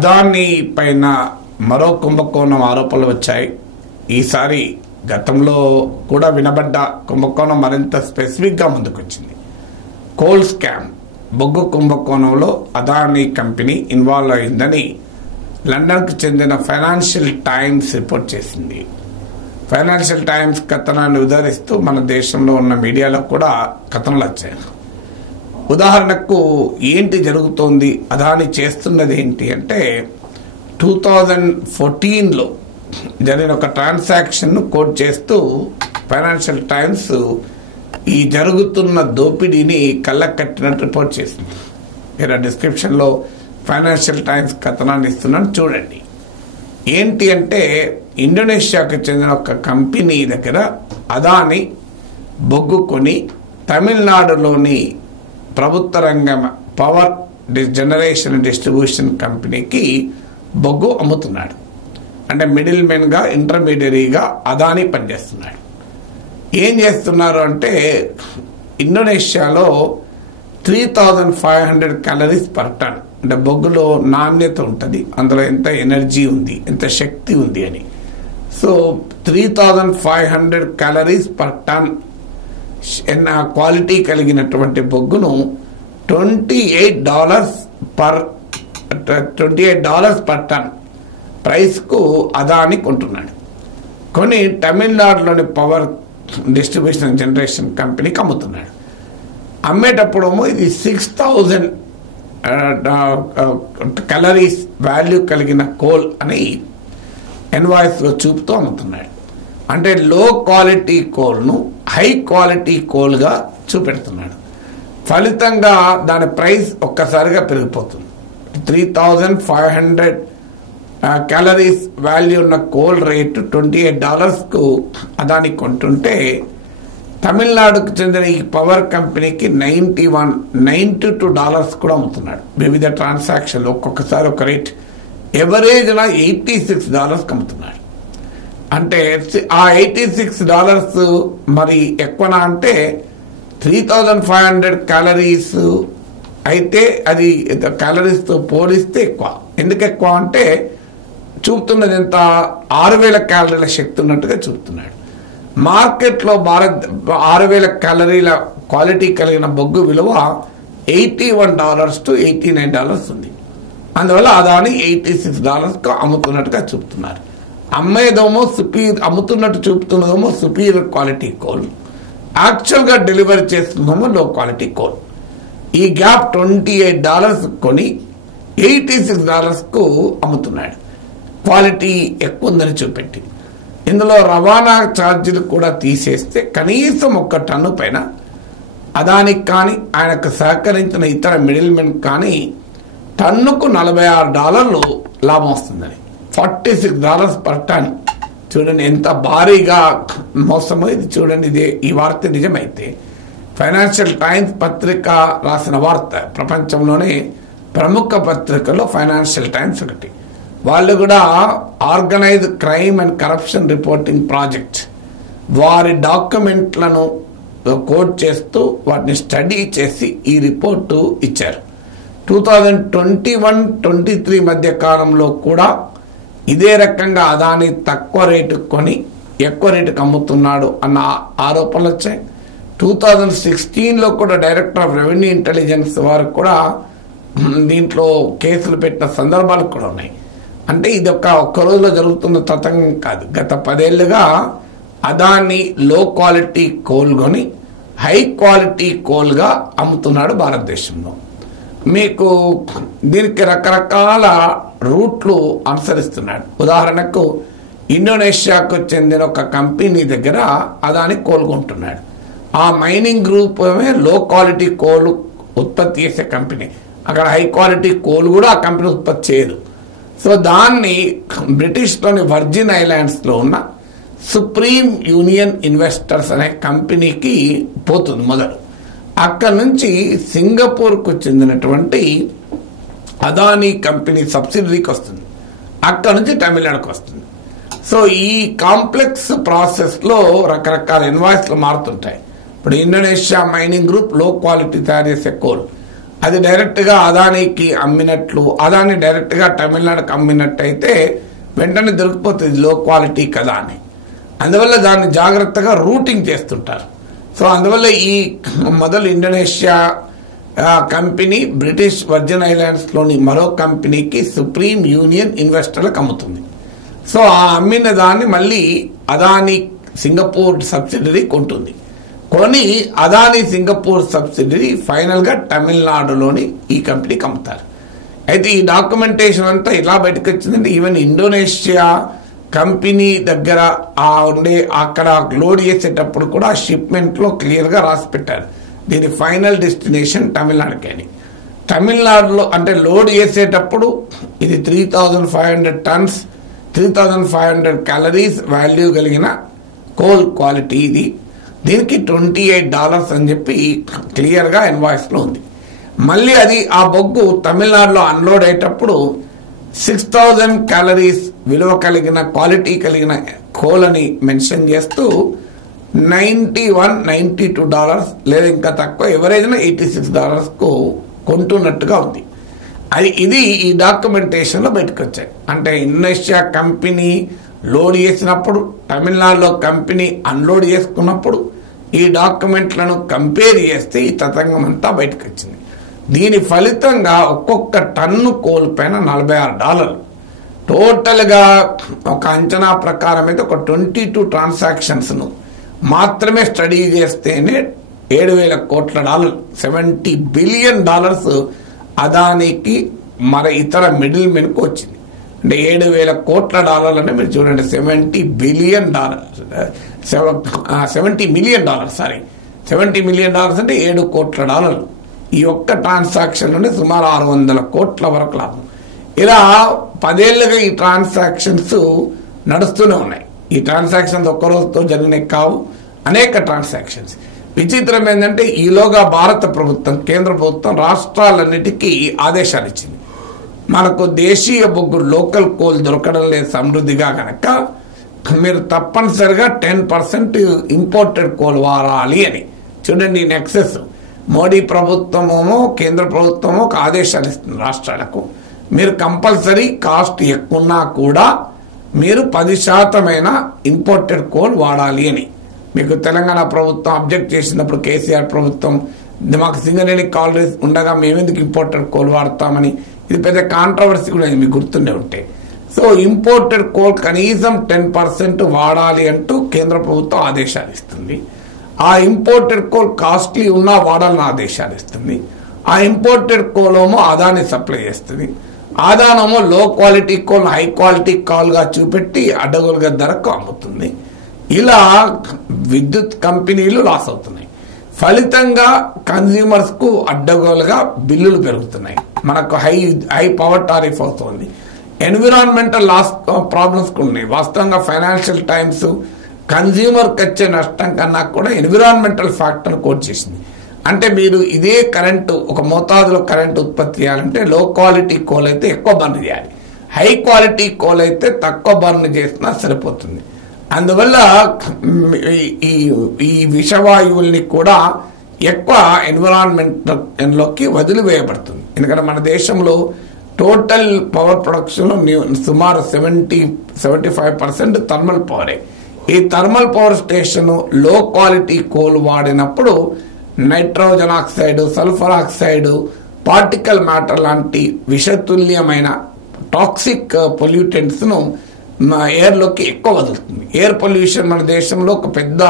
అదానీ పైన మరో కుంభకోణం ఆరోపణలు వచ్చాయి. ఈసారి గతంలో కూడా వినబడ్డ కుంభకోణం మరింత స్పెసిఫిక్గా ముందుకొచ్చింది. కోల్ స్కామ్, బొగ్గు కుంభకోణంలో అదానీ కంపెనీ ఇన్వాల్వ్ అయిందని లండన్కు చెందిన ఫైనాన్షియల్ టైమ్స్ రిపోర్ట్ చేసింది. ఫైనాన్షియల్ టైమ్స్ కథనాన్ని ఉదహరిస్తూ మన దేశంలో ఉన్న మీడియాలో కూడా కథనాలు వచ్చాయి. ఉదాహరణకు ఏంటి జరుగుతోంది, అదానీ చేస్తున్నది ఏంటి అంటే 2014లో జరిగిన ఒక ట్రాన్సాక్షన్ను కోట్ చేస్తూ ఫైనాన్షియల్ టైమ్స్ ఈ జరుగుతున్న దోపిడీని కళ్ళకట్టినట్టు రిపోర్ట్ చేసింది. మీరు డిస్క్రిప్షన్లో ఫైనాన్షియల్ టైమ్స్ కథనాన్ని ఇస్తున్నాను, చూడండి. ఏంటి అంటే ఇండోనేషియాకు చెందిన ఒక కంపెనీ దగ్గర అదానీ బొగ్గు కొని తమిళనాడులోని ప్రభుత్వ రంగం పవర్ జనరేషన్ డిస్ట్రిబ్యూషన్ కంపెనీకి బొగ్గు అమ్ముతున్నాడు. అంటే మిడిల్ మెన్గా, ఇంటర్మీడియరీగా అదానీ పనిచేస్తున్నాడు. ఏం చేస్తున్నారు అంటే ఇండోనేషియాలో 3500 క్యాలరీస్ పర్ టన్, అంటే బొగ్గులో నాణ్యత ఉంటుంది, అందులో ఎంత ఎనర్జీ ఉంది, ఎంత శక్తి ఉంది అని. So 3500 calories per ton quality కలిగినటువంటి బొగ్గును $28 పర్ టన్ ప్రైస్కు అదానీ కొంటున్నాడు. కొని తమిళనాడులోని పవర్ డిస్ట్రిబ్యూషన్ జనరేషన్ కంపెనీకి అమ్ముతున్నాడు. అమ్మేటప్పుడేమో ఇది 6000 క్యాలరీస్ వాల్యూ కలిగిన కోల్ అని ఇన్వాయిస్లో చూపుతూ అమ్ముతున్నాడు. అంటే లో క్వాలిటీ కోల్ను హై క్వాలిటీ కోల్గా చూపెడుతున్నాడు. ఫలితంగా దాని ప్రైస్ ఒక్కసారిగా పెరిగిపోతుంది. 3500 క్యాలరీస్ వాల్యూ ఉన్న కోల్ రేటు $28కు అదానీ కొంటుంటే తమిళనాడుకు చెందిన ఈ పవర్ కంపెనీకి $92 కూడా అమ్ముతున్నాడు. వివిధ ట్రాన్సాక్షన్లు ఒక్కొక్కసారి ఒక రేట్, ఎవరేజ్న $86కి అమ్ముతున్నాడు. అంటే ఆ $86 మరి ఎక్కువనా అంటే 3500 క్యాలరీస్ అయితే అది క్యాలరీస్తో పోలిస్తే ఎక్కువ. ఎందుకు ఎక్కువ అంటే చూపుతున్నది ఎంత, 6000 క్యాలరీల శక్తి ఉన్నట్టుగా చూపుతున్నాడు. మార్కెట్లో 6000 క్యాలరీల క్వాలిటీ కలిగిన బొగ్గు విలువ $81 to $89 ఉంది. అందువల్ల అదాని $86కు అమ్ముతున్నట్టుగా చూపుతున్నారు. అమ్మేదేమో అమ్ముతున్నట్టు చూపుతున్నదేమో సుపీరియర్ క్వాలిటీ కోల్, యాక్చువల్గా డెలివరీ చేస్తుందేమో లో క్వాలిటీ కోల్. ఈ గ్యాప్ $28 కొని $86కు అమ్ముతున్నాడు, క్వాలిటీ ఎక్కువ ఉందని చూపెట్టి. ఇందులో రవాణా ఛార్జీలు కూడా తీసేస్తే కనీసం 1 టన్ను పైన అదానికి కానీ ఆయనకు సహకరించిన ఇతర మిడిల్ మెన్ కానీ టన్నుకు $46 లాభం వస్తుందని. $46 పర్ టన్. చూడండి ఎంత భారీగా మోసమో ఇది. చూడండి, ఇదే ఈ వార్త నిజమైతే ఫైనాన్షియల్ టైమ్స్ పత్రిక రాసిన వార్త. ప్రపంచంలోనే ప్రముఖ పత్రికల్లో ఫైనాన్షియల్ టైమ్స్ ఒకటి. వాళ్ళు కూడా organised crime and corruption reporting project వారి డాక్యుమెంట్లను కోట్ చేస్తూ వాటిని స్టడీ చేసి ఈ రిపోర్టు ఇచ్చారు. 2021-23 మధ్య కాలంలో కూడా ఇదే రకంగా అదానీ తక్కువ రేటు కొని ఎక్కువ రేటుకు అమ్ముతున్నాడు అన్న ఆరోపణలు వచ్చాయి. 2016లో కూడా డైరెక్టర్ ఆఫ్ రెవెన్యూ ఇంటెలిజెన్స్ వారు కూడా దీంట్లో కేసులు పెట్టిన సందర్భాలు కూడా ఉన్నాయి. అంటే ఇది ఒక్క రోజులో జరుగుతున్న తతంగం కాదు. గత 10 ఏళ్లుగా అదానీ లో క్వాలిటీ కోల్ కొని హై క్వాలిటీ కోల్గా అమ్ముతున్నాడు భారతదేశంలో. మీకు దీనికి రకరకాల రూట్లు అనుసరిస్తున్నాడు. ఉదాహరణకు ఇండోనేషియాకు చెందిన ఒక కంపెనీ దగ్గర అదానీ కోల్ కొంటున్నాడు. ఆ మైనింగ్ గ్రూప్ లో క్వాలిటీ కోల్ ఉత్పత్తి చేసే కంపెనీ, అక్కడ హై క్వాలిటీ కోల్ కూడా ఆ కంపెనీ ఉత్పత్తి చేయదు. సో దాన్ని బ్రిటిష్లోని వర్జిన్ ఐలాండ్స్లో ఉన్న సుప్రీం యూనియన్ ఇన్వెస్టర్స్ అనే కంపెనీకి పోతుంది మొదలు. అక్కడ నుంచి సింగపూర్కు చెందినటువంటి అదానీ కంపెనీ సబ్సిడరీకి వస్తుంది, అక్కడ నుంచి తమిళనాడుకు వస్తుంది. సో ఈ కాంప్లెక్స్ ప్రాసెస్లో రకరకాల ఇన్వాయిస్లు మారుతుంటాయి. ఇప్పుడు ఇండోనేషియా మైనింగ్ గ్రూప్ లో క్వాలిటీ తయారు చేసే కోల్, అది డైరెక్ట్గా అదానికి అమ్మినట్లు, అదాని డైరెక్ట్గా తమిళనాడుకి అమ్మినట్టయితే వెంటనే దొరికిపోతుంది లో క్వాలిటీ కదా అని. అందువల్ల దాన్ని జాగ్రత్తగా రూటింగ్ చేస్తుంటారు. సో అందువల్ల ఈ మొదలు ఇండోనేషియా కంపెనీ బ్రిటిష్ వర్జిన్ ఐలాండ్స్లోని మరో కంపెనీకి సుప్రీం యూనియన్ ఇన్వెస్టర్లకు అమ్ముతుంది. సో ఆ అమ్మిన దాన్ని మళ్ళీ అదాని సింగపూర్ సబ్సిడరీ కొంటుంది. కొని అదాని సింగపూర్ సబ్సిడరీ ఫైనల్గా తమిళనాడులోని ఈ కంపెనీకి అమ్ముతారు. అయితే ఈ డాక్యుమెంటేషన్ అంతా ఇలా బయటకు వచ్చిందంటే ఈవెన్ ఇండోనేషియా కంపెనీ దగ్గర ఉండే అక్కడ లోడ్ చేసేటప్పుడు కూడా షిప్మెంట్లో క్లియర్గా రాసి పెట్టారు దీని ఫైనల్ డెస్టినేషన్ తమిళనాడుకి అని. తమిళనాడులో అంటే లోడ్ చేసేటప్పుడు ఇది 3500 టన్స్ 3500 క్యాలరీస్ వాల్యూ కలిగిన కోల్ క్వాలిటీ ఇది. దీనికి $28 అని చెప్పి క్లియర్గా ఇన్వాయిస్లో ఉంది. మళ్ళీ అది ఆ బొగ్గు తమిళనాడులో అన్లోడ్ అయ్యేటప్పుడు 6000 క్యాలరీస్ విలువ కలిగిన క్వాలిటీ కలిగిన కోల్ అని మెన్షన్ చేస్తూ $91-92 లేదా ఇంకా తక్కువ ఎవరైనా $86 కొంటున్నట్టుగా ఉంది. ఇది ఈ డాక్యుమెంటేషన్లో బయటకు వచ్చాయి. అంటే ఇండోనేషియా కంపెనీ లోడ్ చేసినప్పుడు తమిళనాడులో కంపెనీ అన్లోడ్ చేసుకున్నప్పుడు ఈ డాక్యుమెంట్లను కంపేర్ చేస్తే ఈ తతంగం అంతా బయటకు వచ్చింది. దీని ఫలితంగా ఒక్కొక్క టన్ను కోల్ పైన $46. టోటల్గా ఒక అంచనా ప్రకారం అయితే ఒక 22 ట్రాన్సాక్షన్స్ను మాత్రమే స్టడీ చేస్తేనే $7,000 కోట్ల $70 బిలియన్ అదానికి మరి ఇతర మిడిల్ మెన్కు వచ్చింది. అంటే $7,000 కోట్ల అంటే మీరు చూడండి $70 బిలియన్ $70 మిలియన్ $70 మిలియన్ అంటే $7 కోట్ల. ఈ ఒక్క ట్రాన్సాక్షన్ నుండి సుమారు 600 కోట్ల వరకు లాభం. ఇలా 10 ఏళ్ళుగా ఈ ట్రాన్సాక్షన్స్ నడుస్తూనే ఉన్నాయి. ఈ ట్రాన్సాక్షన్స్ ఒక్క రోజుతో జరిగినాయి కావు, అనేక ట్రాన్సాక్షన్స్. విచిత్రం ఏంటంటే ఈలోగా భారత ప్రభుత్వం కేంద్ర ప్రభుత్వం రాష్ట్రాలన్నిటికీ ఆదేశాలు ఇచ్చింది. మనకు దేశీయ బొగ్గు లోకల్ కోల్ దొరకడం లేదు సమృద్ధిగా కనుక మీరు తప్పనిసరిగా 10% ఇంపోర్టెడ్ కోల్ వాడాలి అని. చూడండి నెక్సెస్ మోడీ ప్రభుత్వమేమో కేంద్ర ప్రభుత్వమో ఒక ఆదేశాలు ఇస్తుంది రాష్ట్రాలకు. మీరు కంపల్సరీ కాస్ట్ ఎక్కువన్నా కూడా మీరు 10% ఇంపోర్టెడ్ కోల్ వాడాలి అని. మీకు తెలంగాణ ప్రభుత్వం అబ్జెక్ట్ చేసినప్పుడు కేసీఆర్ ప్రభుత్వం మాకు సింగరేణి కాలరీస్ ఉండగా మేమెందుకు ఇంపోర్టెడ్ కోల్ వాడతామని ఇది పెద్ద కాంట్రవర్సీ కూడా మీకు గుర్తుండే ఉంటే. సో ఇంపోర్టెడ్ కోల్ కనీసం 10% వాడాలి అంటూ కేంద్ర ప్రభుత్వం ఆదేశాలు ఇస్తుంది. ఆ ఇంపోర్టెడ్ కోల్ కాస్ట్లీ ఉన్నా వాడాలని ఆదేశాలు ఇస్తుంది. ఆ ఇంపోర్టెడ్ కోల్ ఏమో అదాని సప్లై చేస్తుంది. ఆదానేమో లో క్వాలిటీ కోల్ హై క్వాలిటీ కోల్గా చూపెట్టి అడ్డగోలుగా ధరకు అమ్ముతుంది. ఇలా విద్యుత్ కంపెనీలు లాస్ అవుతున్నాయి. ఫలితంగా కన్స్యూమర్స్ కు అడ్డగోలుగా బిల్లులు పెరుగుతున్నాయి. మనకు హై పవర్ టారిఫ్ అవుతుంది. ఎన్విరాన్మెంటల్ లాస్ ప్రాబ్లమ్స్ ఉన్నాయి. వాస్తవంగా ఫైనాన్షియల్ టైమ్స్ కన్స్యూమర్కి వచ్చే నష్టం కన్నా కూడా ఎన్విరాన్మెంటల్ ఫ్యాక్టర్ కోట్ చేసింది. అంటే మీరు ఇదే కరెంటు ఒక మోతాదులో కరెంటు ఉత్పత్తి చేయాలంటే లో క్వాలిటీ కోల్ అయితే ఎక్కువ బర్న్ చేయాలి, హై క్వాలిటీ కోల్ అయితే తక్కువ బర్న్ చేసినా సరిపోతుంది. అందువల్ల ఈ విషవాయువుల్ని కూడా ఎక్కువ ఎన్విరాన్మెంట్లోకి వదిలివేయబడుతుంది. ఎందుకంటే మన దేశంలో టోటల్ పవర్ ప్రొడక్షన్లో సుమారు 75% థర్మల్ పవరే. ఈ థర్మల్ పవర్ స్టేషన్ లో క్వాలిటీ కోల్ వాడినప్పుడు nitrogen oxide, sulphur oxide, particle matter లాంటి విషతుల్యమైన టాక్సిక్ పొల్యూటెంట్స్ను ఎయిర్లోకి ఎక్కువ వదులుతుంది. ఎయిర్ పొల్యూషన్ మన దేశంలో ఒక పెద్ద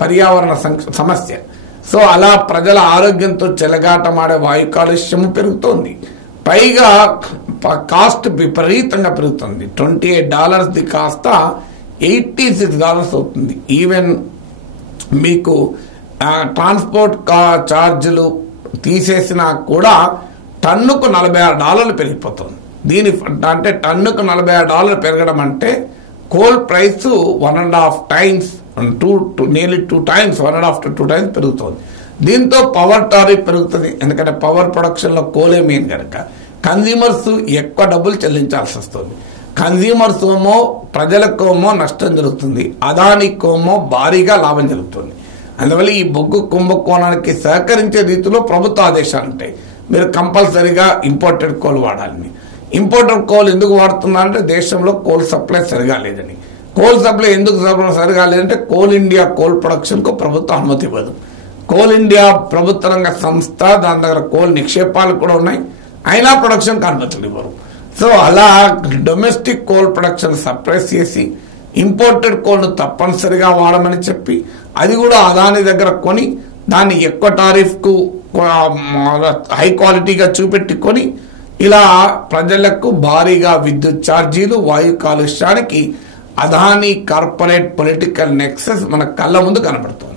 పర్యావరణ సమస్య. సో అలా ప్రజల ఆరోగ్యంతో చెలగాటమాడే వాయు కాలుష్యం పెరుగుతోంది. పైగా కాస్ట్ విపరీతంగా పెరుగుతుంది. $28 కాస్త $86 అవుతుంది. ఈవెన్ మీకు ట్రాన్స్పోర్ట్ ఛార్జీలు తీసేసినా కూడా టన్నుకు $46 పెరిగిపోతుంది. దీని అంటే టన్నుకు $46 పెరగడం అంటే coal price 1.5 times nearly 2 times 1.5 to 2 times పెరుగుతుంది. దీంతో పవర్ టారిఫ్ పెరుగుతుంది. ఎందుకంటే పవర్ ప్రొడక్షన్లో కోలే మెయిన్ కనుక కన్స్యూమర్స్ ఎక్కువ డబ్బులు చెల్లించాల్సి వస్తుంది. కన్స్యూమర్స్ ఏమో ప్రజలకోమో నష్టం జరుగుతుంది, అదానికోమో భారీగా లాభం జరుగుతుంది. అందువల్ల ఈ బొగ్గు కుంభకోణానికి సహకరించే రీతిలో ప్రభుత్వ ఆదేశాలు ఉంటాయి. మీరు కంపల్సరీగా ఇంపోర్టెడ్ కోల్ వాడాలని. ఇంపోర్టెడ్ కోల్ ఎందుకు వాడుతున్నారంటే దేశంలో కోల్ సప్లై సరిగా లేదని. కోల్ సప్లై ఎందుకు సరిగా లేదంటే కోల్ ఇండియా కోల్ ప్రొడక్షన్కు ప్రభుత్వం అనుమతి ఇవ్వదు. కోల్ ఇండియా ప్రభుత్వ రంగ సంస్థ, దాని దగ్గర కోల్ నిక్షేపాలు కూడా ఉన్నాయి, అయినా ప్రొడక్షన్కి అనుమతులు ఇవ్వరు. సో అలా డొమెస్టిక్ కోల్ ప్రొడక్షన్ సప్రెస్ చేసి ఇంపోర్టెడ్ కోల్ను తప్పనిసరిగా వాడమని చెప్పి అది కూడా అదాని దగ్గర కొని దాన్ని ఎక్కువ టారిఫ్కు హై క్వాలిటీగా చూపెట్టుకొని ఇలా ప్రజలకు భారీగా విద్యుత్ ఛార్జీలు, వాయు కాలుష్యానికి అదాని కార్పొరేట్ పొలిటికల్ నెక్సెస్ మన కళ్ళ ముందు కనబడుతుంది.